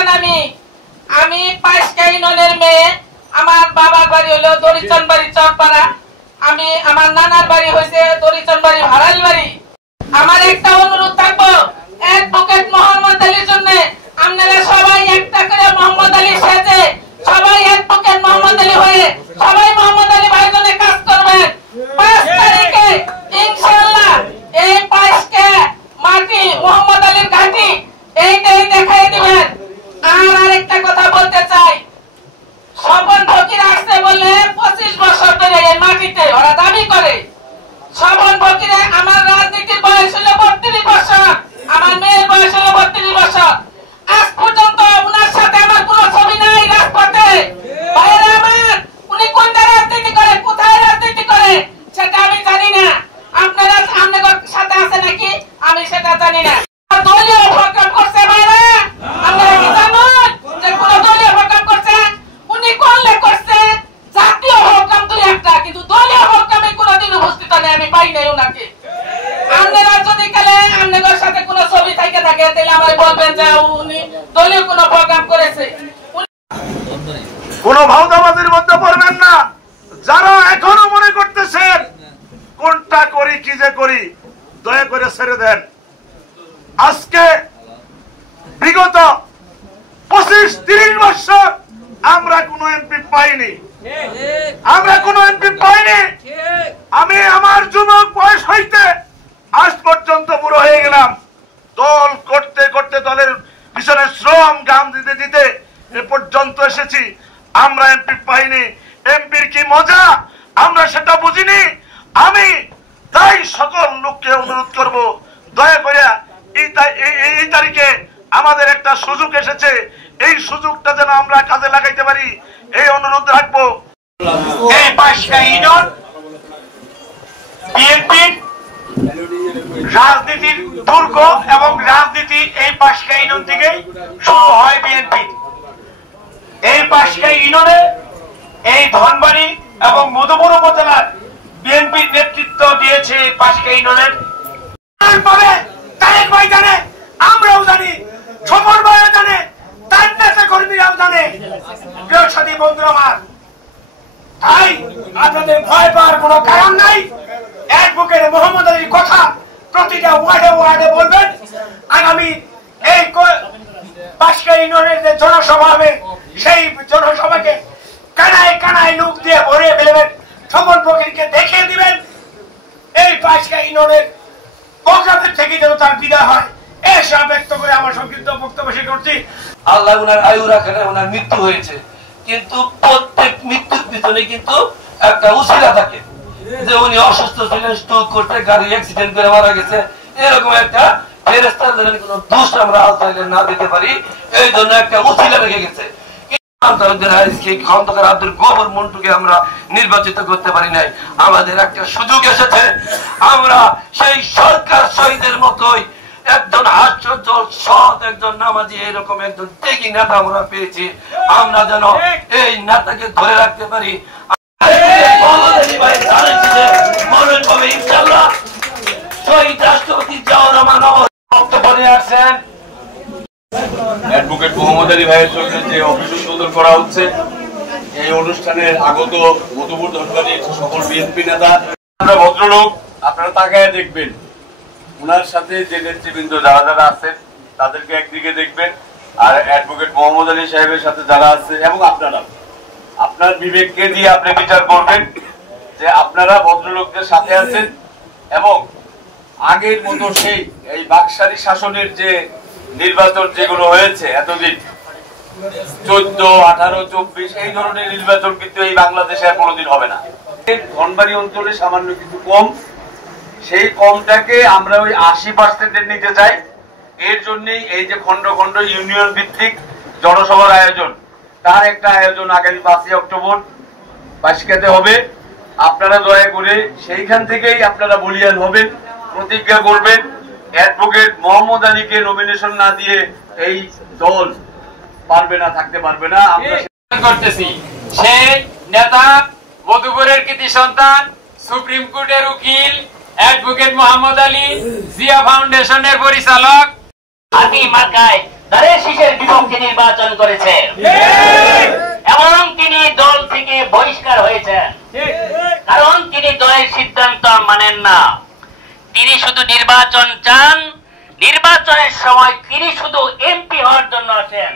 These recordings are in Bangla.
আছেন আমি পাঁচকা ইউনিয়নের মেয়ে। আমার বাবার বাড়ি হলো দড়িচনবাড়ি চরপাড়া, আমি আমার নানার বাড়ি হয়েছে দড়িচনবাড়ি ভাড়াল বাড়ি। আমার একটা অনুরোধ থাকবো, অ্যাডভোকেট মোহাম্মদ আলীর জন্য আপনারা সবাই একটা করে মোহাম্মদ আলী সেজে সবাই অ্যাডভোকেট মোহাম্মদ আলী হয়ে সবাই মোহাম্মদ আলী ভাইয়ের জন্য কাজ করবেন। 5 তারিখে ইনশাআল্লাহ এই পাঁচকা মাটি মোহাম্মদ আলীর ঘাঁটি এইটাই দেখাই দিবেন। আর আরেকটা কথা বলতে চাই, স্বপন ফকির আসছে বলে 25 বছর ধরে এই মাটিতে ওরা দাবি করে। স্বপন ফকিরে আমার রাজনীতির বয়স হলো 32 বছর, আমার মেয়ের বয়স হলো 32 বছর। আজ পর্যন্ত উনার সাথে আমার কোনো ছবি নাই রাজপথে। ভাইয়েরা আমার, উনি কোনটা রাজনীতি করে, কোথায় রাজনীতি করে সেটা আমি জানি না। আপনারা আপনাদের সাথে আছে নাকি আমি সেটা জানি না। দলীয় প্রোগ্রাম করছে ভাইরা, আপনারা কি জানেন যে কোন দলীয় প্রোগ্রাম করছে? উনি করলে করছে জাতীয় প্রোগ্রাম দুই একটা, কিন্তু দলীয় প্রোগ্রামে কোনোদিন উপস্থিত নেই, আমি পাই নাই ওনাকে। আপনারা যদি কালে আপনাদের সাথে কোনো ছবি থাকে তাহলে আমায় বলবেন যে উনি দলীয় কোনো প্রোগ্রাম করেছে। কোন ভাওতাবাজির মধ্যে পড়বেন না। যারা এখনো মনে করতেছেন কোনটা করি কি যে করি, দয়া করে ছেড়ে দেন। আজকে বিগত 25-30 বছর আমরা কোন এমপি পাইনি, আমি আমার যুবক বয়স হইতে আজ পর্যন্ত বুড়ো হয়ে গেলাম। দল করতে করতে দলের পিছনে শ্রম গাম দিতে দিতে এ পর্যন্ত এসেছি। আমরা এমপি পাইনি। এমপির কি মজা আমরা সেটা বুঝিনি। আমি তাই সকল লোককে অনুরোধ করব, দয়া করে এই তারিখে আমাদের একটা সুযোগ এসেছে, এই সুযোগটা যেন আমরা কাজে লাগাইতে পারি, এই অনুরোধ রাখবো। এই পাঁচকা ইউনিয়ন বিএনপির রাজনীতির দুর্গ এবং রাজনীতি এই পাঁচকা ইউনিয়ন থেকেই শুরু হয়। বিএনপি এই পাঁচকা ইউনিয়নে এই ধনবাড়ি এবং মধুপুর উপজেলার বিএনপির নেতৃত্ব দিয়েছে পাঁচকা ইউনিয়নের। তারেক ভাই জানে, আমরাও জানি, স্বপন ভাইও জানে, তার নেতা কর্মীরাও জানে। প্রিয় সাথী বন্ধু আমার, তাই আপনাদের ভয় পাওয়ার কোনো কারণ নাই। অ্যাডভোকেট মোহাম্মদ আলীর কথা প্রতিটা ওয়ার্ডে ওয়ার্ডে বলবেন। আগামী এই পাঁচকা ইউনিয়নের যে জনসভা হবে, সেই জনসভাকে কানায় কানায় লোক দিয়ে ভরিয়ে ফেলবেন। স্বপন ফকিরকে দেখিয়ে দিবেন এই পাঁচকা ইউনিয়নের প্রোগ্রামের থেকে যেন তার বিদায় হয়। এসে ব্যক্ত করে আমার সংক্ষিপ্ত বক্তব্য শেষ করছি। আল্লাহ উনার আয়ু রাখেন, উনার মৃত্যু হয়েছে, কিন্তু প্রত্যেক মৃত্যুর পিছনে কিন্তু একটা উসিলা থাকে, যে উনি অসুস্থ ছিলেন, স্ট্রোক করতে গাড়ি অ্যাক্সিডেন্ট করে মারা গেছে, এরকম একটা ফেরেশতার যেন কোনো দোষ আমরা আল্লাহ না দিতে পারি, এই জন্য একটা উসিলা রেখে গেছে। আব্দুল গফর মন্টুকে আমরা নির্বাচিত করতে পারি নাই। আমাদের একটা সুযোগ এসেছে, আমরা সেই সরকার শহীদের মতোই একজন হাস্যজ্জ্বল সৎ একজন নামাজি এরকম একজন ত্যাগী নেতা আমরা পেয়েছি। আমরা যেন এই নেতাকে ধরে রাখতে পারি। শহীদ রাষ্ট্রপতি জিয়াউর রহমান বক্তব্য নিয়ে আসছেন। অ্যাডভোকেট মোহাম্মদ আলী ভাইয়ের জন্য যে অফিস উদ্বোধন করা হচ্ছে, এই অনুষ্ঠানের আগত মধুপুর ধনবাড়ির সকল বিএনপি নেতা, ভদ্রলোক, আপনারা তাকায় দেখবেন। ওনার সাথে যে নেতৃবৃন্দ যারা যারা আছেন তাদেরকে একদিকে দেখবেন, আর অ্যাডভোকেট মোহাম্মদ আলী সাহেবের সাথে যারা আছে এবং আপনারা আপনার বিবেককে দিয়ে আপনি বিচার করবেন যে আপনারা ভদ্রলোকদের সাথে আছেন এবং আগের মতো সেই এই বাকশালী শাসনের যে নির্বাচন যেগুলো হয়েছে এতদিন 14, 18, 24 এই ধরনের নির্বাচন কিন্তু এই বাংলাদেশে আর কোনোদিন হবে না। ধনবাড়ি অঞ্চলে সামান্য কিছু কম, সেই কমটাকে আমরা ওই 80% নিতে চাই। এর জন্যই এই যে খন্ড খন্ড ইউনিয়ন ভিত্তিক জনসভার আয়োজন, তার একটা আয়োজন আগামী 5 অক্টোবর পাঁচকাতে হবে। আপনারা দয়া করে সেইখান থেকেই আপনারা বলিয়ান হবেন, প্রতিজ্ঞা করবেন অ্যাডভোকেট মোহাম্মদ আলীকে নমিনেশন না দিয়ে এই দল পারবে না, থাকতে পারবে না। আমরা করতেছি সেই নেতা, মধুপুরের কৃতি সন্তান, সুপ্রিম কোর্টের উকিল অ্যাডভোকেট মোহাম্মদ আলী, জিয়া ফাউন্ডেশনের পরিচালক। হাতি মার্কায় ধারে শীষের বিপক্ষে নির্বাচন করেছে এবং তিনি দল থেকে বহিষ্কার হয়েছেন, কারণ তিনি দলের সিদ্ধান্ত মানেন না। তিনি শুধু নির্বাচন চান, নির্বাচনের সময় তিনি শুধু এমপি হওয়ার জন্য আসেন।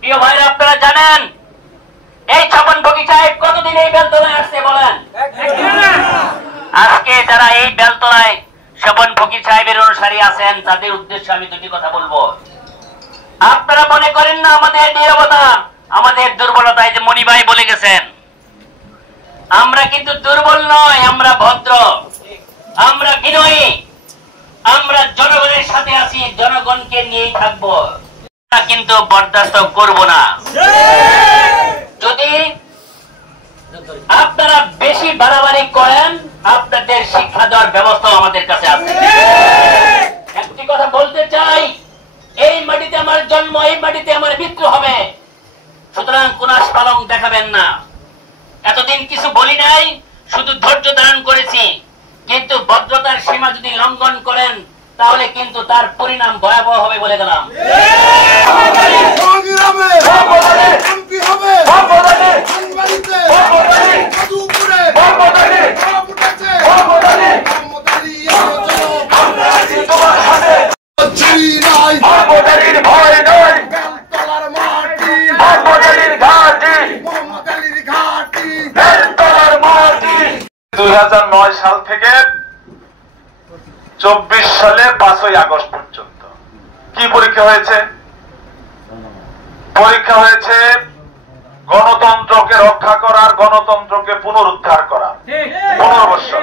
প্রিয় ভাইরা, আপনারা জানেন এই স্বপন ফকির সাহেব কতদিন এই বেলতলায় আসছে বলেন? আজকে যারা এই বেলতলায় স্বপন ফকির সাহেবের অনুসারী আছেন তাদের উদ্দেশ্যে আমি দুটি কথা বলবো। আপনারা মনে করেন না আমাদের নীরবতা আমাদের দুর্বলতা? এই যে মনি ভাই বলে গেছেন, আমরা কিন্তু দুর্বল নয়, আমরা ভদ্র, আমরা বিনয়ী, আমরা জনগণের সাথে আছি, জনগণকে নিয়েই থাকবো, কিন্তু বরদাস্ত করব না। যদি আপনারা বেশি বাড়াবাড়ি করেন, আপনাদের শিক্ষা দেওয়ার ব্যবস্থা আমাদের কাছে আছে। একটি কথা বলতে চাই, এই মাটিতে আমার জন্ম, এই মাটিতে আমার মৃত্যু হবে, সুতরাং কুনাশ পালং দেখাবেন না। এতদিন কিছু বলি নাই, শুধু ধৈর্য ধারণ করেছি, কিন্তু ভদ্রতার সীমা যদি লঙ্ঘন করেন তাহলে কিন্তু তার পরিণাম ভয়াবহ হবে বলে গেলাম। সাল থেকে 24 সালে 5ই আগস্ট পর্যন্ত কি পরীক্ষা হয়েছে? পরীক্ষা হয়েছে গণতন্ত্রকে রক্ষা করার, গণতন্ত্রকে পুনরুদ্ধার করা, 15 বছর।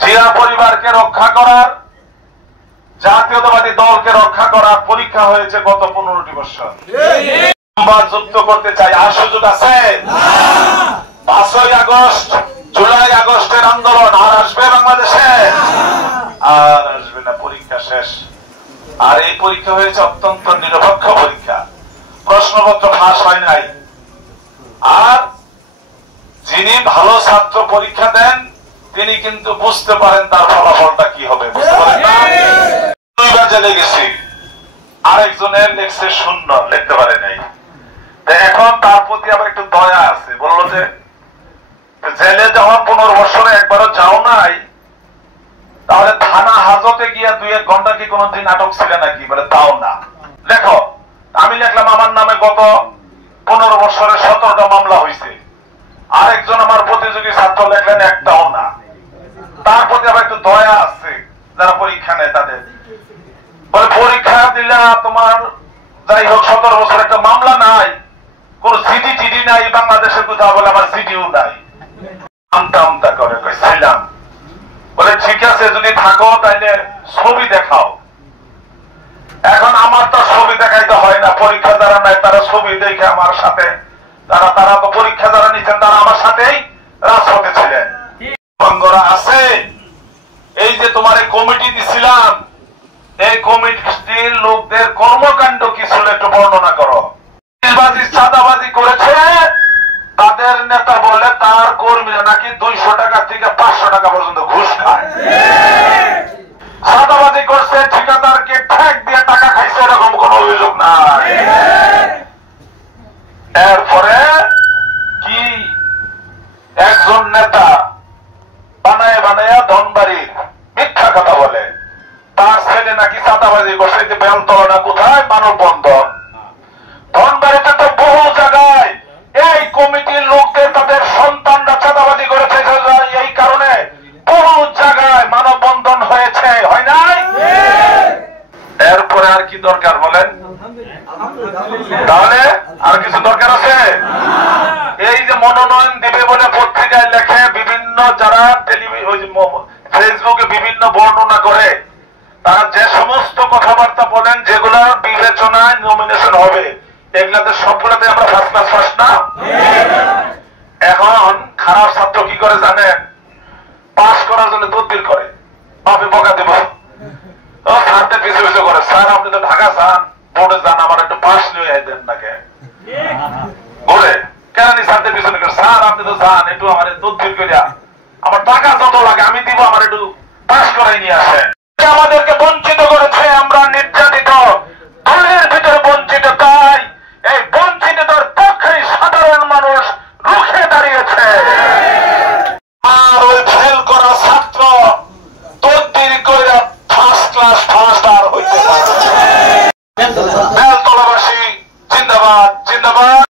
জিয়া পরিবারকে রক্ষা করার, জাতীয়তাবাদী দলকে রক্ষা করার পরীক্ষা হয়েছে গত 15টি বছর। যুক্ত করতে চাই, আর সুযোগ আছে? 5ই আগস্ট, জুলাই আগস্টের আন্দোলন আর আসবে বাংলাদেশে? আর আসবে না, পরীক্ষা শেষ। আর এই পরীক্ষা হয়েছে অত্যন্ত নিরপেক্ষ পরীক্ষা, প্রশ্নপত্র ফাঁস হয় নাই। আর যিনি ভালো ছাত্র পরীক্ষা দেন তিনি কিন্তু বুঝতে পারেন তার ফলাফলটা কি হবে, বুঝতে পারেন না? 2বার জেলে গেছি, আরেকজনের লেখছে 0, লিখতে পারে নাই। এখন তার প্রতি আবার একটু দয়া আছে, বললো যে জেলে যখন 15 বছরে একবারও যাও নাই, তাহলে থানা হাজতে গিয়া 2-1 ঘন্টা কি কোনদিন নাটক ছিল নাকি? বলে তাও না। দেখো, আমি লিখলাম আমার নামে গত 15 বছরে 17টা মামলা হয়েছে, আরেকজন আমার প্রতিযোগী ছাত্র লেখলেন একটাও না। তার প্রতি আবার একটু দয়া আছে যারা পরীক্ষা নেয় তাদের। বলে পরীক্ষা দিলে তোমার যাই হোক 17 বছর একটা মামলা নাই, কোন সিডি টিডি নাই বাংলাদেশে কোথাও, বলে আমার সিডিও নাই। আমতা আমতা করে ছিলাম। বলে ঠিক আছে, যদি থাকো তাইলে ছবি দেখাও। এখন আমার তো ছবি দেখাইতে হয় না, পরীক্ষা যারা নাই তারা ছবি দেখে আমার সাথে, তারা তো পরীক্ষা যারা নিচ্ছেন তারা আমার সাথেই রাজপথে ছিলেন। বঙ্গরা আছে, এই যে তোমার এই কমিটি দিছিলাম, এই কমিটির লোকদের কর্মকাণ্ড কি ছিল একটু বর্ণনা করো। চাঁদাবাজি করেছে, তাদের নেতা বলে তার কর্মীরা নাকি 200 টাকা থেকে 500 টাকা পর্যন্ত ঘুষ খায়। চাঁদাবাজি করছে, ঠিকাদারকে ঠেক দিয়ে টাকা খাইছে, এরকম কোন অভিযোগ নাই। এরপরে কি একজন নেতা বানায় বানায় ধনবাড়ির মিথ্যা কথা বলে, তার ছেলে নাকি চাঁদাবাজি করছে। বেলতলা না কোথায়, মানববন্ধন। ধনবাড়িতে তো বহু জায়গায় এই কমিটির লোকদের তাদের সন্তানরা চাঁদাবাজি করেছে, এই কারণে বহু জায়গায় মানববন্ধন হয়েছে, হয় নাই? এরপরে আর কি দরকার বলেন? তাহলে আর কিছু দরকার আছে? এই যে মনোনয়ন দিবে বলে পত্রিকায় লেখে, বিভিন্ন যারা ফেসবুকে বিভিন্ন বর্ণনা করে, তারা যে সমস্ত কথাবার্তা বলেন যেগুলো বিবেচনায় নমিনেশন হবে, এগুলাতে সবগুলোতে আমরা ফার্স্ট না। এখন খারাপ ছাত্র কি করে জানেন? পাস করার জন্য তদবির করে, আপনি বকা দেব, স্যারদের পিছু পিছু করে, স্যার আপনি তো ঢাকা যান, বোর্ডে যান, আমার একটু পাস নিয়ে দেন নাকি বলে কেন স্যারদের পিছনে করে, স্যার আপনি তো যান, একটু আমার তদবির করিয়া আমার টাকা যত লাগে আমি দিব, আমার একটু পাস করাই নিয়ে আসেন। আমাদেরকে বঞ্চিত করেছে, আমরা নির্যাতিত, সব